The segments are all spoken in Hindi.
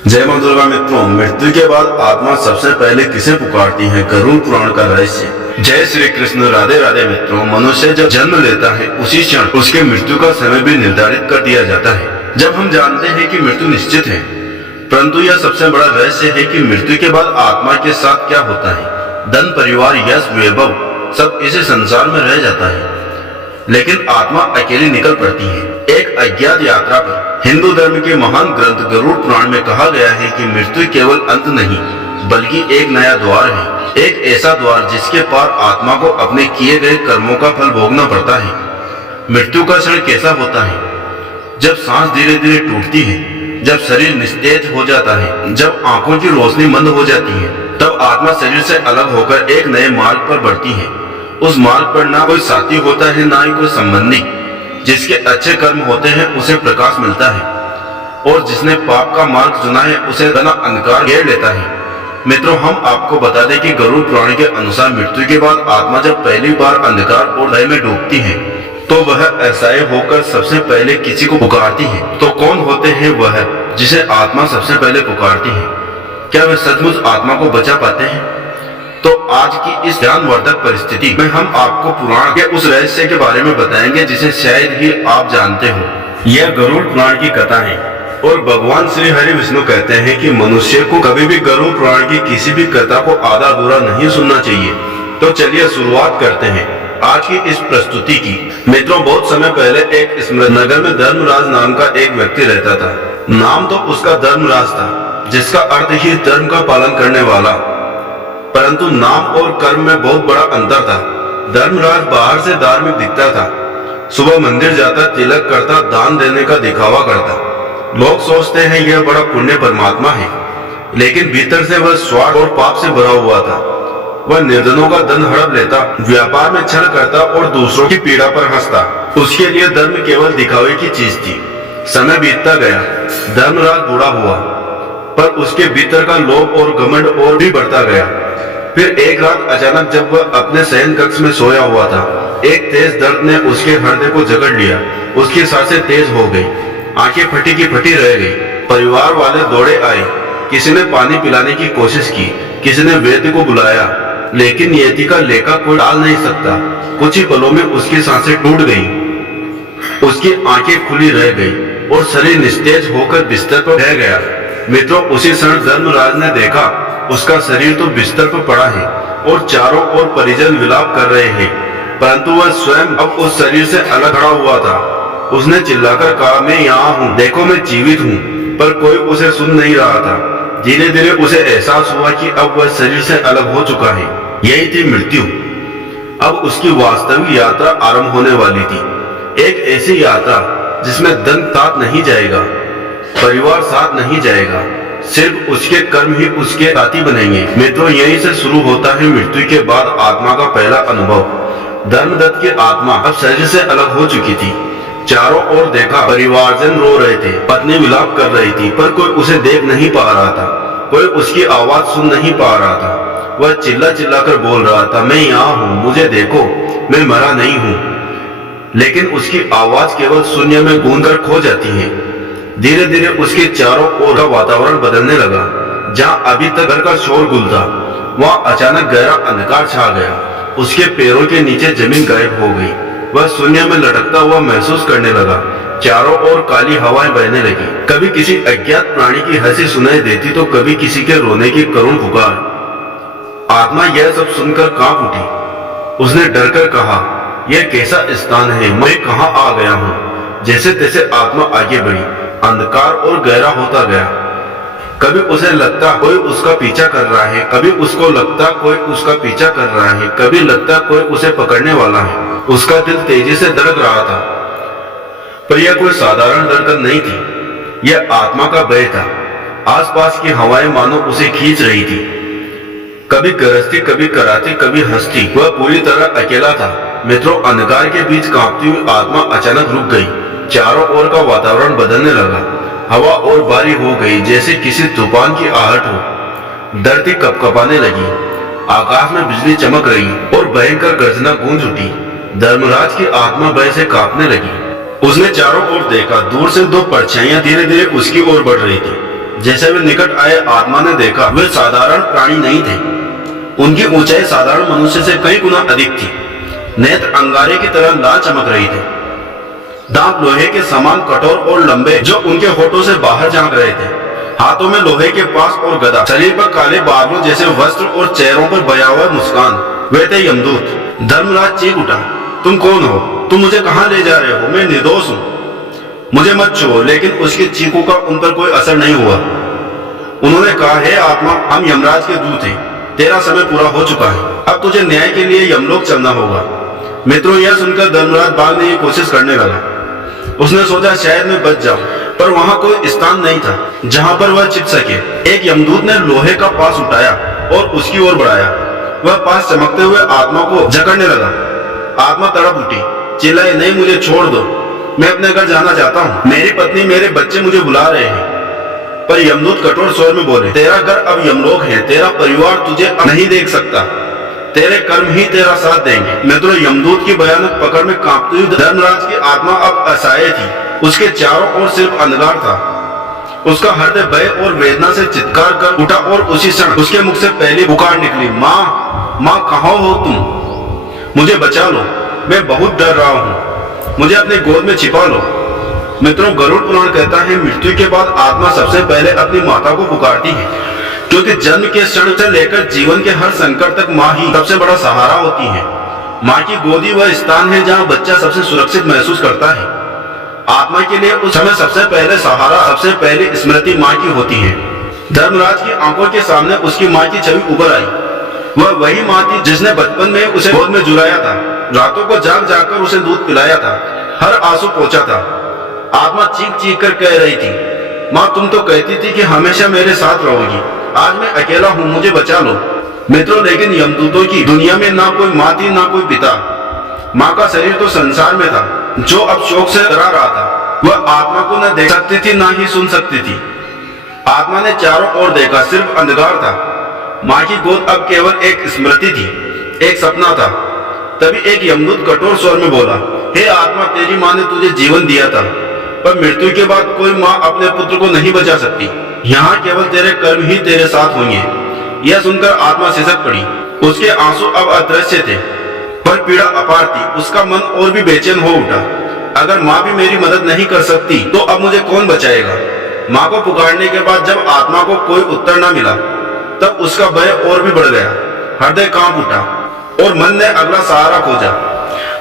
जय मां दुर्गा। मित्रों, मृत्यु के बाद आत्मा सबसे पहले किसे पुकारती है? गरुड़ पुराण का रहस्य। जय श्री कृष्ण। राधे राधे। मित्रों, मनुष्य जब जन्म लेता है उसी क्षण उसके मृत्यु का समय भी निर्धारित कर दिया जाता है। जब हम जानते हैं कि मृत्यु निश्चित है, परंतु यह सबसे बड़ा रहस्य है कि मृत्यु के बाद आत्मा के साथ क्या होता है। धन, परिवार, यश, वैभव सब इसी संसार में रह जाता है, लेकिन आत्मा अकेली निकल पड़ती है एक अज्ञात यात्रा पर। हिंदू धर्म के महान ग्रंथ गरुड़ पुराण में कहा गया है कि मृत्यु केवल अंत नहीं बल्कि एक नया द्वार है, एक ऐसा द्वार जिसके पार आत्मा को अपने किए गए कर्मों का फल भोगना पड़ता है। मृत्यु का क्षण कैसा होता है? जब सांस धीरे धीरे टूटती है, जब शरीर निस्तेज हो जाता है, जब आंखों की रोशनी मंद हो जाती है, तब आत्मा शरीर से अलग होकर एक नए मार्ग पर बढ़ती है। उस मार्ग पर ना कोई साथी होता है, ना ही कोई संबंधी। जिसके अच्छे कर्म होते हैं उसे प्रकाश मिलता है, और जिसने पाप का मार्ग चुना है उसे घना अंधकार घेर लेता है। मित्रों, हम आपको बता दें कि गरुड़ पुराण के अनुसार मृत्यु के बाद आत्मा जब पहली बार अंधकार और भय में डूबती है तो वह असहाय होकर सबसे पहले किसी को पुकारती है। तो कौन होते हैं वह जिसे आत्मा सबसे पहले पुकारती है? क्या वे सचमुच आत्मा को बचा पाते हैं? तो आज की इस ज्ञानवर्धक परिस्थिति में हम आपको पुराण के उस रहस्य के बारे में बताएंगे जिसे शायद ही आप जानते हो। यह गरुड़ पुराण की कथा है, और भगवान श्री हरि विष्णु कहते हैं कि मनुष्य को कभी भी गरुड़ पुराण की किसी भी कथा को आधा अधूरा नहीं सुनना चाहिए। तो चलिए शुरुआत करते हैं आज की इस प्रस्तुति की। मित्रों, बहुत समय पहले एक स्मृत नगर में धर्मराज नाम का एक व्यक्ति रहता था। नाम तो उसका धर्मराज था, जिसका अर्थ ही धर्म का पालन करने वाला, परंतु नाम और कर्म में बहुत बड़ा अंतर था। धर्मराज बाहर से धार्मिक दिखता था, सुबह मंदिर जाता, तिलक करता, दान देने का दिखावा करता। लोग सोचते हैं यह बड़ा पुण्य परमात्मा है, लेकिन भीतर से वह स्वार्थ और पाप से भरा हुआ था। वह निर्धनों का धन हड़प लेता, व्यापार में छल करता और दूसरों की पीड़ा पर हंसता। उसके लिए धर्म केवल दिखावे की चीज थी। समय बीतता गया, धर्मराज बूढ़ा हुआ, पर उसके भीतर का लोभ और घमंड और भी बढ़ता गया। फिर एक रात अचानक जब वह अपने शयन कक्ष में सोया हुआ था, एक तेज दर्द ने उसके हृदय को जकड़ लिया। उसकी सांसें तेज हो गई, आंखें फटी की फटी रह गई। परिवार वाले दौड़े आए, किसी ने पानी पिलाने की कोशिश की, किसी ने वैद्य को बुलाया, लेकिन नियति का लेखा कोई टाल नहीं सकता। कुछ ही पलों में उसकी सांसें टूट गईं, उसकी आंखें खुली रह गई और शरीर निस्तेज होकर बिस्तर पर बह गया। मित्रों, उसी क्षण धर्मराज ने देखा उसका शरीर तो बिस्तर पर पड़ा है और चारों ओर परिजन विलाप कर रहे हैं, परंतु वह स्वयं अब उस शरीर से अलग खड़ा हुआ था। उसने चिल्लाकर कहा, मैं यहाँ हूँ, देखो मैं जीवित हूँ। पर कोई उसे सुन नहीं रहा था। धीरे धीरे उसे एहसास हुआ कि अब वह शरीर से अलग हो चुका है। यही थी मृत्यु। अब उसकी वास्तविक यात्रा आरंभ होने वाली थी। एक ऐसी यात्रा जिसमें धन साथ नहीं जाएगा, परिवार साथ नहीं जाएगा, सिर्फ उसके कर्म ही उसके साथी बनेंगे। मित्रों, यहीं से शुरू होता है मृत्यु के बाद आत्मा का पहला अनुभव। धर्मदत्त की आत्मा अब शरीर से अलग हो चुकी थी। चारों ओर देखा, परिवारजन रो रहे थे, पत्नी विलाप कर रही थी, पर कोई उसे देख नहीं पा रहा था, कोई उसकी आवाज सुन नहीं पा रहा था। वह चिल्ला चिल्ला कर बोल रहा था, मैं यहाँ हूँ, मुझे देखो, मैं मरा नहीं हूँ। लेकिन उसकी आवाज केवल शून्य में गूंज कर खो जाती है। धीरे धीरे उसके चारों ओर का वातावरण बदलने लगा। जहाँ अभी तक घर का शोरगुल था, वहाँ अचानक गहरा अंधकार छा गया। उसके पैरों के नीचे जमीन गायब हो गई। वह शून्य में लटकता हुआ महसूस करने लगा। चारों ओर काली हवाएं बहने लगी। कभी किसी अज्ञात प्राणी की हंसी सुनाई देती तो कभी किसी के रोने की करुण पुकार। आत्मा यह सब सुनकर कांप उठी। उसने डरकर कहा, यह कैसा स्थान है, मैं कहाँ आ गया हूँ? जैसे तैसे आत्मा आगे बढ़ी। अंधकार और गहरा होता गया। कभी उसे लगता कोई उसका पीछा कर रहा है, कभी उसको लगता कोई उसका पीछा कर रहा है, कभी लगता कोई उसे पकड़ने वाला है। उसका दिल तेजी से धड़क रहा था, पर यह कोई साधारण धड़कन नहीं थी, यह आत्मा का भय था। आसपास की हवाएं मानो उसे खींच रही थी, कभी गरजती, कभी कराती, कभी हंसती। वह पूरी तरह अकेला था। मित्रों, अंधकार के बीच कांपती हुई आत्मा अचानक रुक गई। चारों ओर का वातावरण बदलने लगा। हवा और भारी हो गई, जैसे किसी तूफान की आहट हो। धरती कपकपाने लगी, आकाश में बिजली चमक रही और भयंकर गर्जना गूंज उठी। धर्मराज की आत्मा भय से कांपने लगी। उसने चारों ओर देखा। दूर से दो परछाइयां धीरे धीरे उसकी ओर बढ़ रही थी। जैसे वे निकट आए आत्मा ने देखा वे साधारण प्राणी नहीं थे। उनकी ऊंचाई साधारण मनुष्य से कई गुना अधिक थी। नेत्र अंगारे की तरह लाल चमक रही थे। दांत लोहे के समान कठोर और लंबे जो उनके होठों से बाहर झांक रहे थे। हाथों में लोहे के पास और गदा, शरीर पर काले बादलों जैसे वस्त्र और चेहरों पर भयावह मुस्कान। वे थे यमदूत। धर्मराज चीख उठा, तुम कौन हो? तुम मुझे कहाँ ले जा रहे हो? मैं निर्दोष हूँ, मुझे मत छुओ। लेकिन उसकी चीखों का उन पर कोई असर नहीं हुआ। उन्होंने कहा, हे आत्मा, हम यमराज के दूत हैं, तेरा समय पूरा हो चुका है, अब तुझे न्याय के लिए यमलोक चलना होगा। मित्रों, यह सुनकर धर्मराज भागने की कोशिश करने लगा। उसने सोचा शायद मैं बच जाऊं, पर वहां कोई स्थान नहीं था जहां पर वह छिप सके। एक यमदूत ने लोहे का पास उठाया और उसकी ओर बढ़ाया। वह पास चमकते हुए आत्मा को जकड़ने लगा। आत्मा तड़प उठी, चिल्लाई, नहीं, मुझे छोड़ दो, मैं अपने घर जाना चाहता हूँ। मेरी पत्नी, मेरे बच्चे मुझे बुला रहे हैं। पर यमदूत कठोर स्वर में बोले, तेरा घर अब यमलोक है, तेरा परिवार तुझे अब नहीं देख सकता, तेरे कर्म ही तेरा साथ देंगे। मित्रों, यमदूत की भयानक पकड़ में कांपती हुई धर्मराज की आत्मा अब असहाय थी। उसके चारों ओर सिर्फ अंधकार था। उसका हृदय भय और वेदना से चित्कार कर उठा और उसी क्षण उसके मुख से पहली पुकार निकली, माँ, माँ, कहाँ हो तुम? मुझे बचा लो, मैं बहुत डर रहा हूँ, मुझे अपने गोद में छिपा लो। मित्रों, गरुड़ पुराण कहता है, मृत्यु के बाद आत्मा सबसे पहले अपनी माता को पुकारती है, क्योंकि जन्म के क्षण से लेकर जीवन के हर संकट तक माँ ही सबसे बड़ा सहारा होती है। माँ की गोदी वह स्थान है जहाँ बच्चा सबसे सुरक्षित महसूस करता है। आत्मा के लिए उस समय सबसे पहले सहारा, सबसे पहली स्मृति माँ की होती है। धर्मराज की आंखों के सामने उसकी माँ की छवि उभर आई। वह वही माँ थी जिसने बचपन में उसे गोद में जुलाया था, रातों को जाग जाकर उसे दूध पिलाया था, हर आंसू पोंछा था। आत्मा चीख चीख कर कह रही थी, माँ, तुम तो कहती थी कि हमेशा मेरे साथ रहोगी, आज मैं अकेला हूँ, मुझे बचा लो। मित्रों, लेकिन यमदूतों की दुनिया में ना कोई माँ थी, ना कोई पिता। माँ का शरीर तो संसार में था, जो अब शोक से डरा रहा था। वह आत्मा को न देख सकती थी, ना ही सुन सकती थी। आत्मा ने चारों ओर देखा, सिर्फ अंधकार था। माँ की गोद अब केवल एक स्मृति थी, एक सपना था। तभी एक यमदूत कठोर स्वर में बोला, हे आत्मा, तेरी माँ ने तुझे जीवन दिया था, पर मृत्यु के बाद कोई माँ अपने पुत्र को नहीं बचा सकती। यहाँ केवल तेरे कर्म ही तेरे साथ होंगे। यह सुनकर आत्मा सिसक पड़ी। उसके आंसू अब अदृश्य थे, पर पीड़ा अपार थी। उसका मन और भी बेचैन हो उठा। अगर माँ भी मेरी मदद नहीं कर सकती, तो अब मुझे कौन बचाएगा? माँ को पुकारने के बाद जब आत्मा को कोई उत्तर न मिला, तब उसका भय और भी बढ़ गया। हृदय कांप उठा और मन ने अगला सहारा खोजा।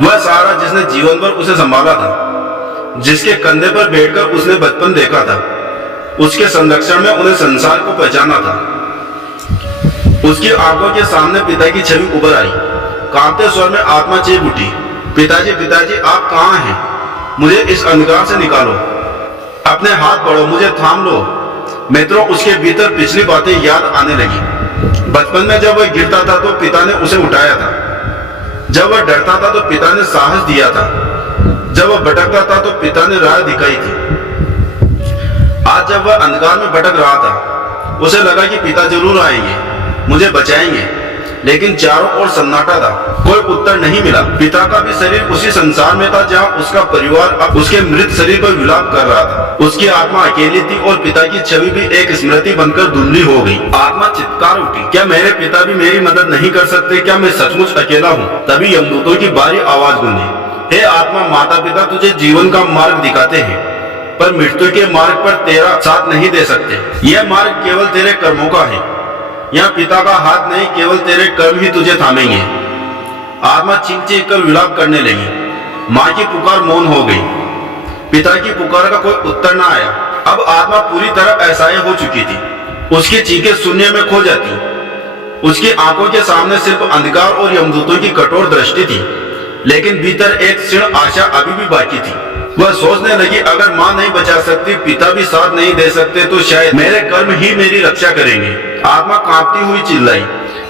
वह सहारा जिसने जीवन भर उसे संभाला था, जिसके कंधे पर बैठकर उसने बचपन देखा था, उसके संरक्षण में उन्हें संसार को पहचाना था। उसकी आंखों के सामने पिता की छवि उभर आई। कांपते स्वर में आत्मा चीख उठी, पिताजी, पिताजी, आप कहाँ हैं? मुझे इस अंधकार से निकालो, अपने हाथ बढ़ो, मुझे थाम लो। मित्रों, उसके भीतर पिछली बातें याद आने लगी। बचपन में जब वह गिरता था तो पिता ने उसे उठाया था, जब वह डरता था तो पिता ने साहस दिया था, जब वह भटकता था तो पिता ने राह दिखाई थी। आज जब वह अंधकार में भटक रहा था, उसे लगा कि पिता जरूर आएंगे, मुझे बचाएंगे। लेकिन चारों ओर सन्नाटा था, कोई उत्तर नहीं मिला। पिता का भी शरीर उसी संसार में था जहाँ उसका परिवार अब उसके मृत शरीर पर विलाप कर रहा था। उसकी आत्मा अकेली थी और पिता की छवि भी एक स्मृति बनकर धुंधली हो गई। आत्मा चित्कार उठी, क्या मेरे पिता भी मेरी मदद नहीं कर सकते? क्या मैं सचमुच अकेला हूँ? तभी यमदूतों की भारी आवाज गूंजी, हे आत्मा, माता पिता तुझे जीवन का मार्ग दिखाते हैं, पर मृत्यु के मार्ग पर तेरा साथ नहीं दे सकते। यह मार्ग केवल तेरे कर्मों का है, यहाँ पिता का हाथ नहीं, केवल तेरे कर्म ही तुझे थामेंगे। आत्मा चीख चीख कर विलाप करने लगी। माँ की पुकार मौन हो गई। पिता की पुकार का कोई उत्तर न आया। अब आत्मा पूरी तरह असहाय हो चुकी थी। उसकी चीखें शून्य में खो जाती। उसकी आंखों के सामने सिर्फ अंधकार और यमदूतों की कठोर दृष्टि थी, लेकिन भीतर एक क्षीण आशा अभी भी बाकी थी। वह सोचने लगी, अगर माँ नहीं बचा सकती, पिता भी साथ नहीं दे सकते, तो शायद मेरे कर्म ही मेरी रक्षा करेंगे। आत्मा कांपती हुई चिल्लाई,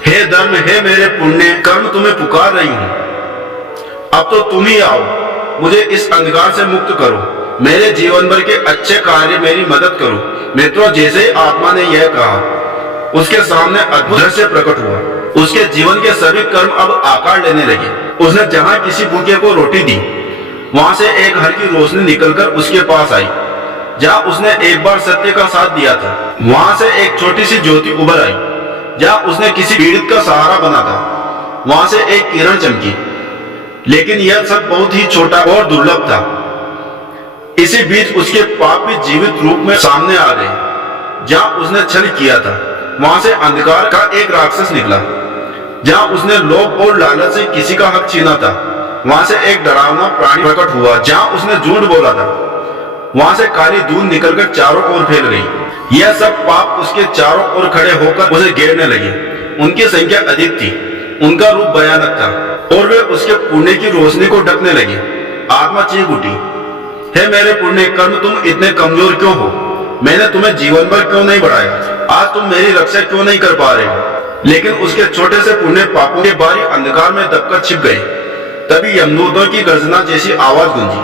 हे धर्म, हे मेरे पुण्य कर्म, तुम्हें पुकार रही हूँ। अब तो तुम ही आओ, मुझे इस अंधकार से मुक्त करो, मेरे जीवन भर के अच्छे कार्य मेरी मदद करो। मित्रों, जैसे ही आत्मा ने यह कहा, उसके सामने अद्भुत दृश्य प्रकट हुआ। उसके जीवन के सभी कर्म अब आकार लेने लगे। उसने जहाँ किसी भूखे को रोटी दी, वहां से एक हल्की रोशनी निकलकर उसके पास आई। जहाँ उसने एक बार सत्य का साथ दिया था। वहां से एक छोटी सी ज्योति उभर आई, जहाँ उसने किसी पीड़ित का सहारा बना था। वहां से एक किरण चमकी, लेकिन यह सब बहुत ही छोटा और दुर्लभ था। इसी बीच उसके पाप भी जीवित रूप में सामने आ गए। जहाँ उसने छल किया था, वहां से अंधकार का एक राक्षस निकला। जहाँ उसने लोभ और लालच से किसी का हक छीना था, वहां से एक डरावना प्राणी प्रकट हुआ। जहाँ उसने झूठ बोला था, वहां से काली धूल निकलकर चारों ओर फैल गई। यह सब पाप उसके चारों ओर खड़े होकर उसे घेरने लगे। उनकी संख्या अधिक थी, उनका रूप भयानक था और वे उसके पुण्य की रोशनी को ढकने लगे। आत्मा चीख उठी, हे मेरे पुण्य कर्म, तुम इतने कमजोर क्यों हो? मैंने तुम्हें जीवन भर क्यों नहीं बढ़ाया? आज तुम मेरी रक्षा क्यों नहीं कर पा रहे हो? लेकिन उसके छोटे से पुण्य पापों के बारी अंधकार में दबकर छिप गए। तभी यमदूतों की गर्जना जैसी आवाज गूंजी,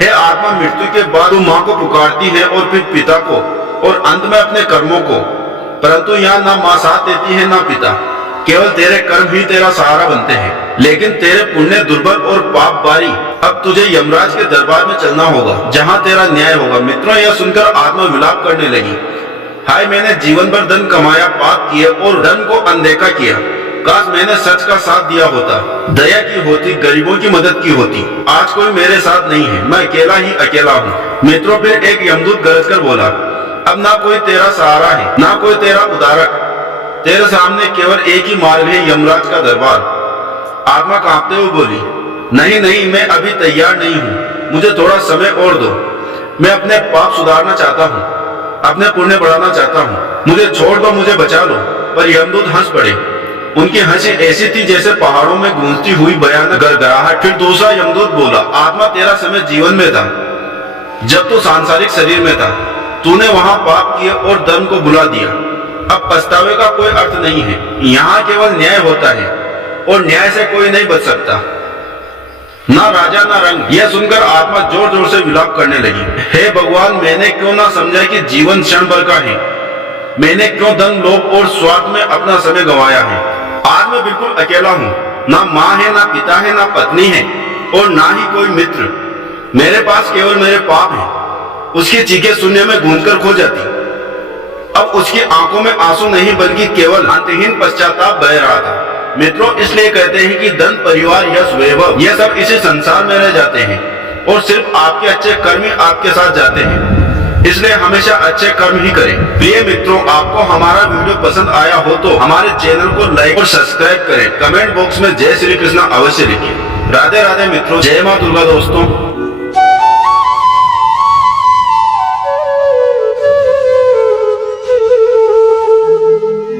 हे आत्मा, मृत्यु के बाद तू माँ को पुकारती है और फिर पिता को और अंत में अपने कर्मों को, परंतु यहाँ ना माँ साथ देती है ना पिता। केवल तेरे कर्म ही तेरा सहारा बनते हैं, लेकिन तेरे पुण्य दुर्बल और पाप बारी। अब तुझे यमराज के दरबार में चलना होगा, जहाँ तेरा न्याय होगा। मित्रों, यह सुनकर आत्मा विलाप करने लगी, हाय, मैंने जीवन भर धन कमाया, पाप किए और धन को अनदेखा किया। काश मैंने सच का साथ दिया होता, दया की होती, गरीबों की मदद की होती। आज कोई मेरे साथ नहीं है, मैं अकेला ही अकेला हूँ। मित्रों, फिर एक यमदूत गरज कर बोला, अब ना कोई तेरा सहारा है, ना कोई तेरा उद्धारक। तेरे सामने केवल एक ही मार्ग है, यमराज का दरबार। आत्मा कांपते हुए बोली, नहीं नहीं, मैं अभी तैयार नहीं हूँ, मुझे थोड़ा समय और दो। मैं अपने पाप सुधारना चाहता हूँ, अपने पुण्य बढ़ाना चाहता हूँ, मुझे छोड़ दो, मुझे बचा लो। पर यमदूत हंस पड़े। उनकी हंसी ऐसी थी जैसे पहाड़ों में गूंजती हुई भयानक गड़गड़ाहट। फिर दूसरा यमदूत बोला, आत्मा, तेरा समय जीवन में था, जब तू सांसारिक शरीर में था। तूने वहां पाप किए और धर्म को भुला दिया। अब पछतावे का कोई अर्थ नहीं है, यहाँ केवल न्याय होता है और न्याय से कोई नहीं बच सकता, ना राजा ना रंग। यह सुनकर आत्मा जोर जोर से विलाप करने लगी, हे भगवान, मैंने क्यों ना समझा कि जीवन क्षण भर का है? मैंने क्यों धन, लोभ और स्वार्थ में अपना समय गंवाया है? आज मैं बिल्कुल अकेला हूँ, ना माँ है, ना पिता है, ना पत्नी है और ना ही कोई मित्र। मेरे पास केवल मेरे पाप हैं। उसकी चीखें सुनने में गूंजकर खो जाती। अब उसकी आंखों में आंसू नहीं बल्कि केवल अंतहीन पश्चाताप बह रहा था। मित्रों, इसलिए कहते हैं कि धन, परिवार, यश, वैभव, यह सब इसी संसार में रह जाते हैं और सिर्फ आपके अच्छे कर्म ही आपके साथ जाते हैं। इसलिए हमेशा अच्छे कर्म ही करें। प्रिय मित्रों, आपको हमारा वीडियो पसंद आया हो तो हमारे चैनल को लाइक और सब्सक्राइब करें। कमेंट बॉक्स में जय श्री कृष्ण अवश्य लिखिए। राधे राधे मित्रों, जय माँ दुर्गा दोस्तों।